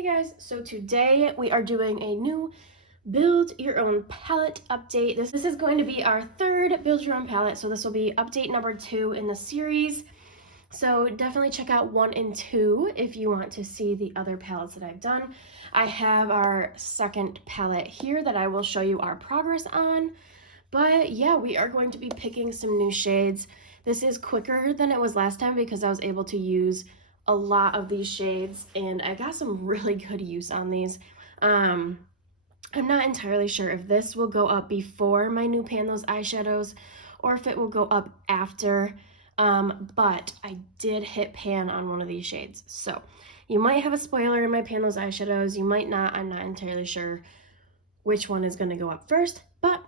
Hey guys, so today we are doing a new build your own palette update. This is going to be our third build your own palette, so this will be update number 2 in the series. So definitely check out 1 and 2 if you want to see the other palettes that I've done. I have our second palette here that I will show you our progress on. But yeah, we are going to be picking some new shades. This is quicker than it was last time because I was able to use a lot of these shades and I got some really good use on these. I'm not entirely sure if this will go up before my new Pan Those eyeshadows or if it will go up after, but I did hit pan on one of these shades. So you might have a spoiler in my Pan Those eyeshadows, you might not. I'm not entirely sure which one is going to go up first, but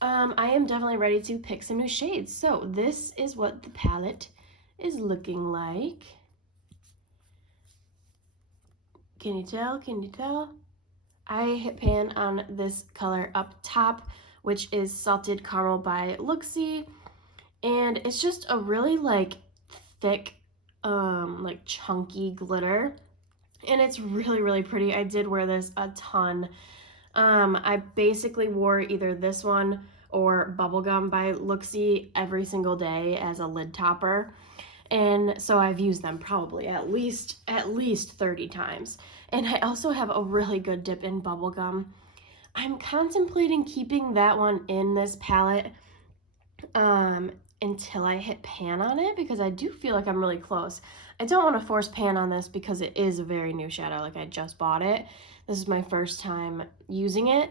I am definitely ready to pick some new shades. So this is what the palette is looking like. Can you tell? Can you tell? I hit pan on this color up top, which is Salted Caramel by Luxie. And it's just a really thick, like chunky glitter. And it's really, really pretty. I did wear this a ton. I basically wore either this one or Bubblegum by Luxie every single day as a lid topper. And so I've used them probably at least 30 times. And I also have a really good dip in Bubblegum. I'm contemplating keeping that one in this palette until I hit pan on it because I do feel like I'm really close. I don't want to force pan on this because it is a very new shadow. Like I just bought it. This is my first time using it,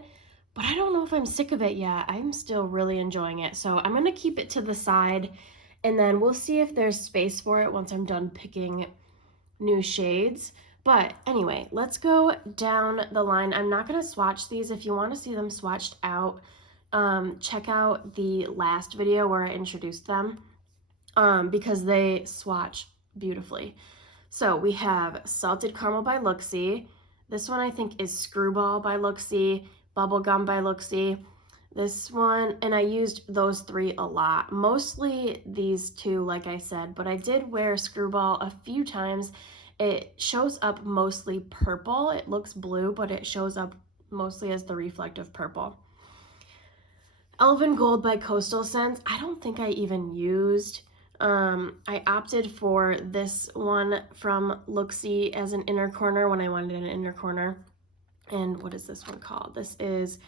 but I don't know if I'm sick of it yet. I'm still really enjoying it. So I'm going to keep it to the side and then we'll see if there's space for it once I'm done picking new shades. But anyway, let's go down the line. I'm not going to swatch these. If you want to see them swatched out, check out the last video where I introduced them because they swatch beautifully. So we have Salted Caramel by Luxie. This one I think is Screwball by Luxie, Bubblegum by Luxie. This one, and I used those 3 a lot. Mostly these 2, like I said, but I did wear Screwball a few times. It shows up mostly purple. It looks blue, but it shows up mostly as the reflective purple. Elven Gold by Coastal Scents. I don't think I even used. I opted for this one from Luxie as an inner corner when I wanted an inner corner. And what is this one called? This is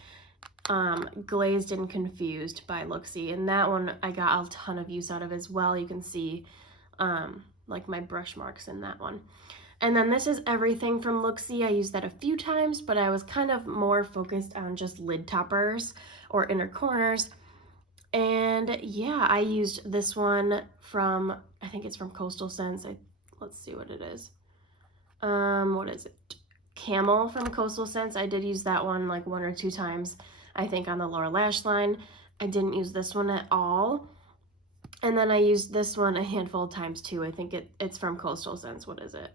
Glazed and Confused by Luxie. And that one I got a ton of use out of as well. You can see like my brush marks in that one. And then this is Everything from Luxie. I used that a few times, but I was kind of more focused on just lid toppers or inner corners. And yeah, I used this one from, I think it's from Coastal Scents. Let's see what it is. What is it? Camel from Coastal Scents. I did use that one like 1 or 2 times, I think on the lower lash line. I didn't use this one at all. And then I used this one a handful of times too. I think it's from Coastal Scents. What is it?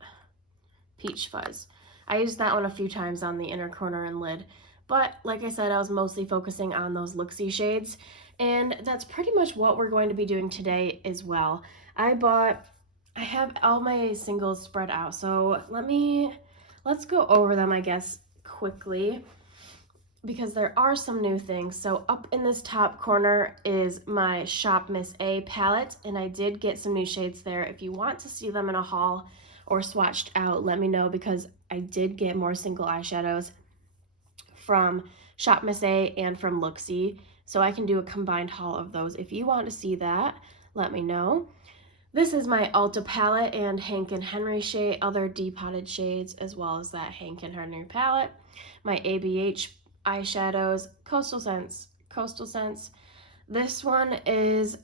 Peach Fuzz. I used that one a few times on the inner corner and lid. But like I said, I was mostly focusing on those Luxie shades. And that's pretty much what we're going to be doing today as well. I have all my singles spread out. So let's go over them, I guess, quickly because there are some new things. So up in this top corner is my Shop Miss A palette, and I did get some new shades there. If you want to see them in a haul or swatched out, let me know because I did get more single eyeshadows from Shop Miss A and from Luxie, so I can do a combined haul of those. If you want to see that, let me know. This is my Ulta palette and Hank and Henry shade, other depotted shades, as well as that Hank and Henry palette. My ABH eyeshadows, Coastal Scents. This one is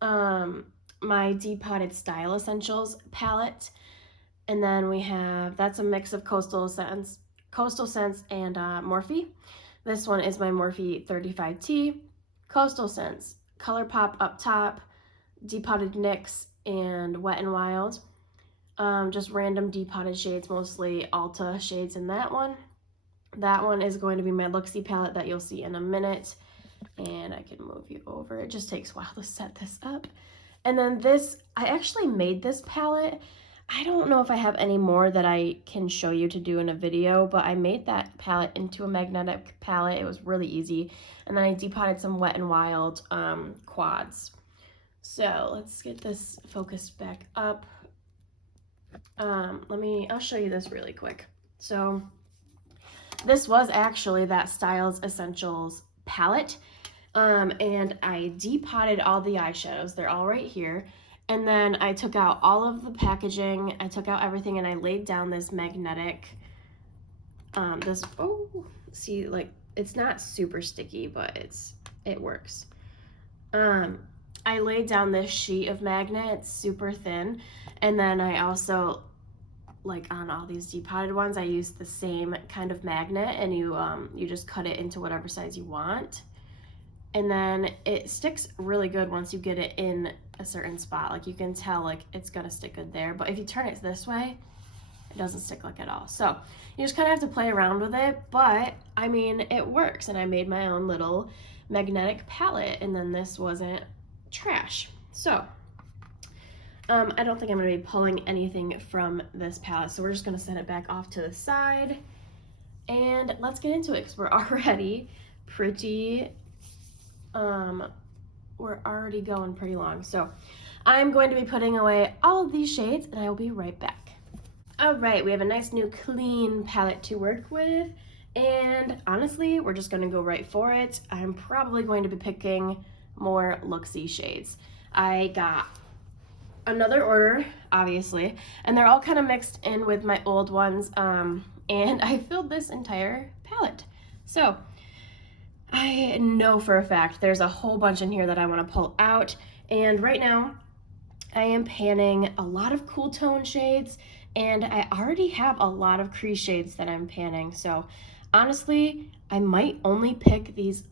my Depotted Style Essentials palette. And then we have, that's a mix of Coastal Scents and Morphe. This one is my Morphe 35T. Coastal Scents, ColourPop up top, Depotted NYX, and Wet n Wild. Just random depotted shades, mostly Ulta shades in that one. That one is going to be my Luxie palette that you'll see in a minute. And I can move you over. It just takes a while to set this up. And then this, I actually made this palette. I don't know if I have any more that I can show you to do in a video, but I made that palette into a magnetic palette. It was really easy. And then I depotted some Wet n Wild quads. So let's get this focused back up. I'll show you this really quick. So this was actually that Styles Essentials palette. And I depotted all the eyeshadows. They're all right here. And then I took out all of the packaging. I took out everything and I laid down this magnetic, see, like, it's not super sticky, but it works. I laid down this sheet of magnet. It's super thin. And then I also, like on all these depotted ones, I used the same kind of magnet, and you just cut it into whatever size you want. And then it sticks really good once you get it in a certain spot. Like you can tell, like it's gonna stick good there. But if you turn it this way, it doesn't stick like at all. So you just kind of have to play around with it. But I mean, it works. And I made my own little magnetic palette, and then this wasn't trash. So I don't think I'm gonna be pulling anything from this palette. So we're just gonna set it back off to the side. And let's get into it because we're already going pretty long. So I'm going to be putting away all of these shades and I will be right back. All right, we have a nice new clean palette to work with. And honestly, we're just gonna go right for it. I'm probably going to be picking more Luxie shades. I got another order, obviously, and they're all kind of mixed in with my old ones. And I filled this entire palette. So I know for a fact there's a whole bunch in here that I want to pull out. And right now I am panning a lot of cool tone shades, and I already have a lot of crease shades that I'm panning. So honestly, I might only pick these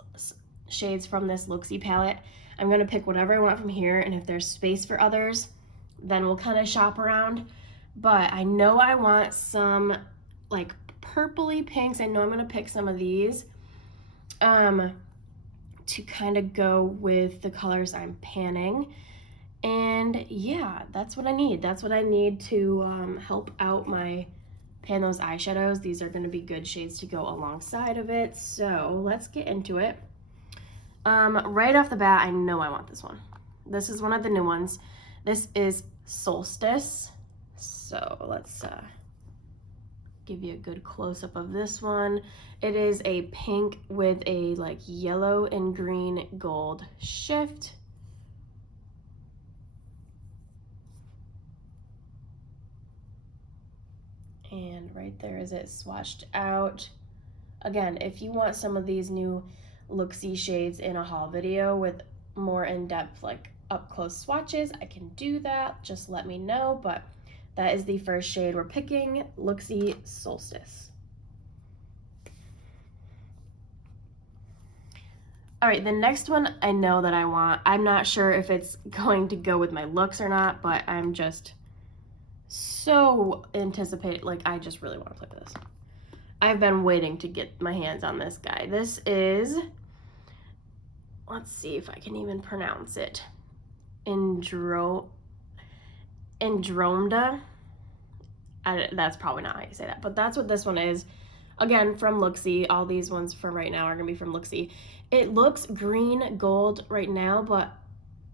shades from this Luxie palette. I'm going to pick whatever I want from here, and if there's space for others, then we'll kind of shop around. But I know I want some like purpley pinks. I know I'm going to pick some of these to kind of go with the colors I'm panning. And yeah, that's what I need. That's what I need to help out my pan those eyeshadows. These are going to be good shades to go alongside of it. So let's get into it. Right off the bat, I know I want this one. This is one of the new ones. This is Solstice. So let's give you a good close-up of this one. It is a pink with a like yellow and green gold shift. And right there is it swatched out. Again, if you want some of these new Luxie shades in a haul video with more in-depth like up-close swatches, I can do that. Just let me know. But that is the first shade we're picking, Luxie Solstice. All right, the next one I know that I want. I'm not sure if it's going to go with my looks or not, but I'm just so anticipated. Like, I just really want to play with this. I've been waiting to get my hands on this guy. This is, let's see if I can even pronounce it. Andromeda. That's probably not how you say that, but that's what this one is. Again, from Luxie. All these ones from right now are gonna be from Luxie. It looks green gold right now, but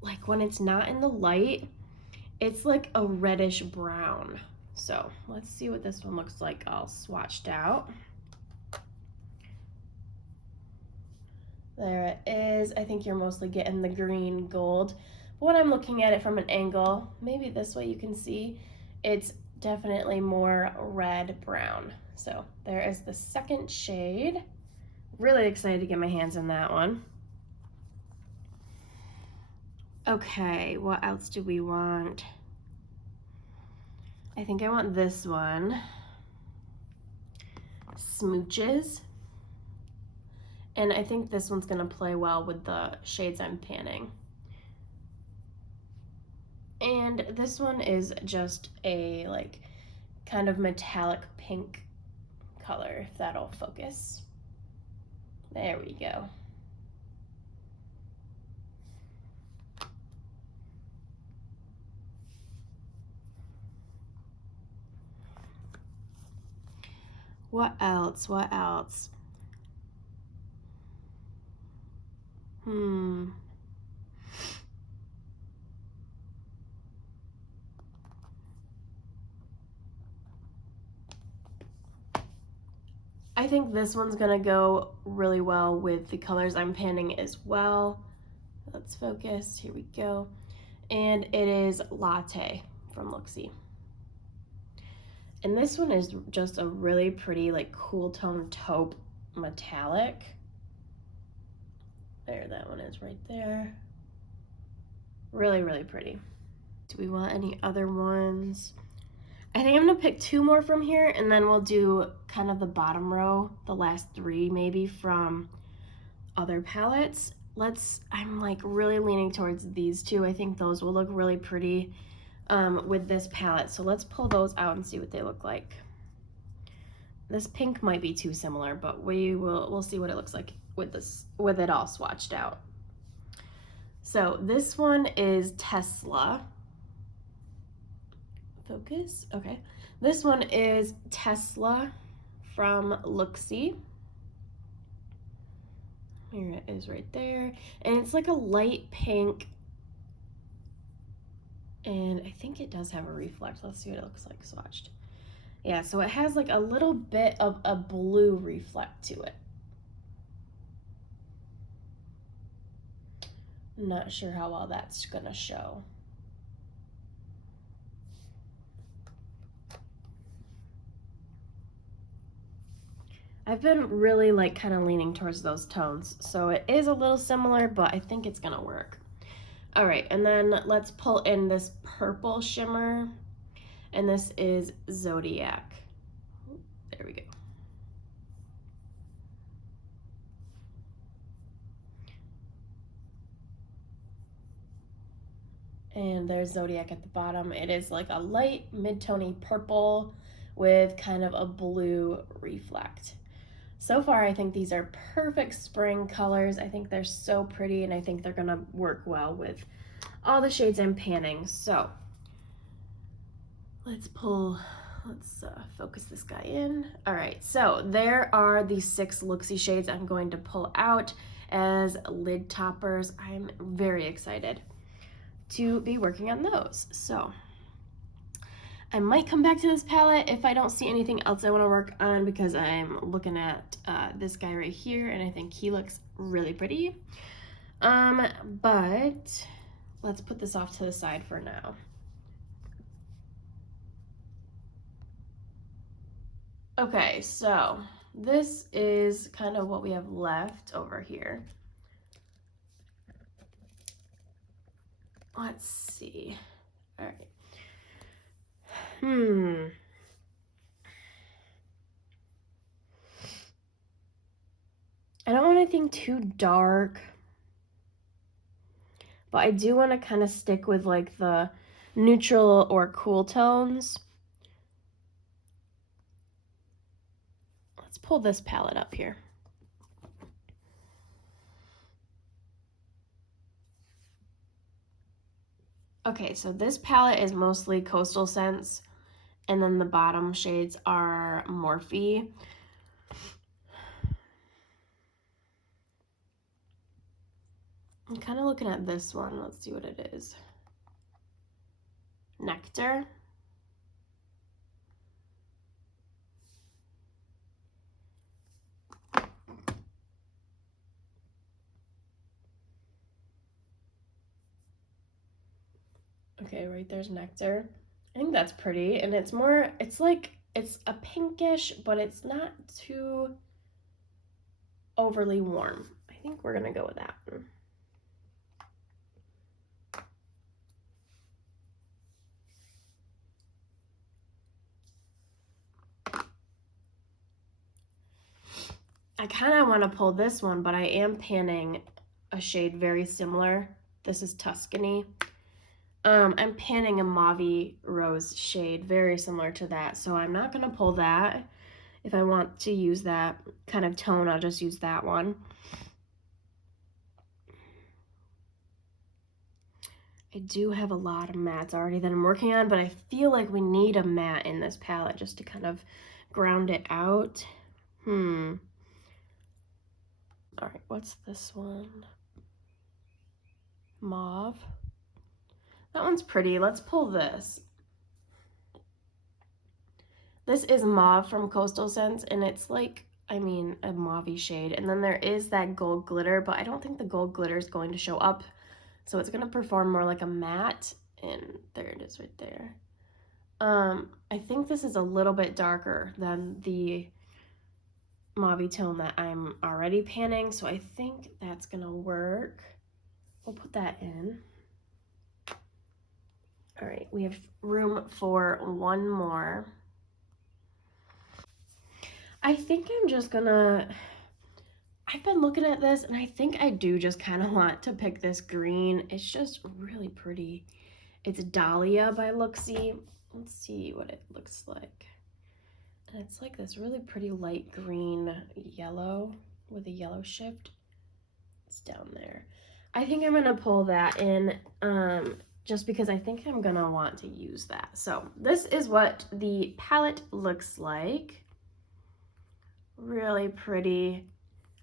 like when it's not in the light, it's like a reddish brown. So let's see what this one looks like all swatched out. There it is. I think you're mostly getting the green gold. But when I'm looking at it from an angle, maybe this way you can see, it's definitely more red brown. So there is the second shade. Really excited to get my hands on that one. Okay, what else do we want? I think I want this one. Smooches. And I think this one's gonna play well with the shades I'm panning. And this one is just a like kind of metallic pink color, if that'll focus. There we go. What else? What else? I think this one's gonna go really well with the colors I'm panning as well. Let's focus, here we go. And it is Latte from Luxie. And this one is just a really pretty, like, cool tone taupe metallic. There, that one is right there. Really, really pretty. Do we want any other ones? I think I'm gonna pick 2 more from here, and then we'll do kind of the bottom row, the last 3 maybe from other palettes. I'm like really leaning towards these 2. I think those will look really pretty with this palette. So let's pull those out and see what they look like. This pink might be too similar, but we'll see what it looks like with it all swatched out. So this one is Tesla. Focus, okay. This one is Tesla from Luxie. Here it is right there. And it's like a light pink. And I think it does have a reflect. Let's see what it looks like swatched. Yeah, so it has like a little bit of a blue reflect to it. I'm not sure how well that's gonna show. I've been really like kind of leaning towards those tones. So it is a little similar, but I think it's gonna work. All right, and then let's pull in this purple shimmer, and this is Zodiac. There we go. And there's Zodiac at the bottom. It is like a light mid-tony purple with kind of a blue reflect. So far, I think these are perfect spring colors. I think they're so pretty, and I think they're gonna work well with all the shades I'm panning. So let's focus this guy in. All right, so there are the 6 Luxie shades I'm going to pull out as lid toppers. I'm very excited to be working on those. So I might come back to this palette if I don't see anything else I want to work on, because I'm looking at this guy right here, and I think he looks really pretty. But let's put this off to the side for now. Okay, so this is kind of what we have left over here. Let's see. All right. I don't want anything too dark, but I do want to kind of stick with like the neutral or cool tones. Let's pull this palette up here. Okay, so this palette is mostly Coastal Scents, and then the bottom shades are Morphe. I'm kind of looking at this one. Let's see what it is. Nectar. Okay, right there's Nectar. I think that's pretty, and it's a pinkish, but it's not too overly warm. I think we're gonna go with that one. I kind of want to pull this one, but I am panning a shade very similar. This is Tuscany. I'm panning a Mauve Rose shade very similar to that, so I'm not going to pull that. If I want to use that kind of tone, I'll just use that one. I do have a lot of mattes already that I'm working on, but I feel like we need a matte in this palette just to kind of ground it out. All right, what's this one? Mauve. That one's pretty. Let's pull this. This is Mauve from Coastal Scents, and it's like, I mean, a mauve-y shade. And then there is that gold glitter, but I don't think the gold glitter is going to show up. So it's going to perform more like a matte. And there it is right there. I think this is a little bit darker than the mauve tone that I'm already panning, so I think that's gonna work. We'll put that in. All right, we have room for one more. I think I'm just gonna, I've been looking at this and I think I do just kind of want to pick this green. It's just really pretty. It's Dahlia by Looksy. Let's see what it looks like. And it's like this really pretty light green yellow with a yellow shift. It's down there. I think I'm gonna pull that in just because I think I'm gonna want to use that. So this is what the palette looks like. Really pretty.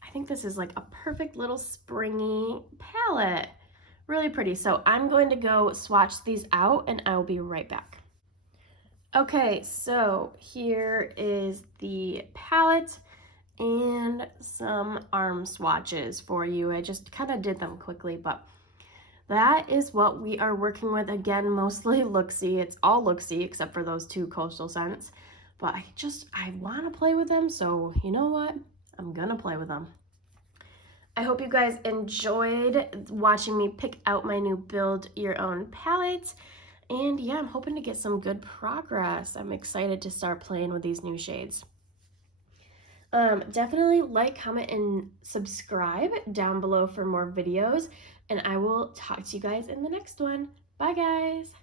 I think this is like a perfect little springy palette. Really pretty. So I'm going to go swatch these out and I will be right back. Okay, so here is the palette and some arm swatches for you. I just kind of did them quickly, but that is what we are working with. Again, mostly Looksy. It's all Looksy except for those two Coastal Scents. But I want to play with them, so you know what? I'm gonna play with them. I hope you guys enjoyed watching me pick out my new Build Your Own palette. And yeah, I'm hoping to get some good progress. I'm excited to start playing with these new shades. Definitely like, comment, and subscribe down below for more videos. And I will talk to you guys in the next one. Bye, guys.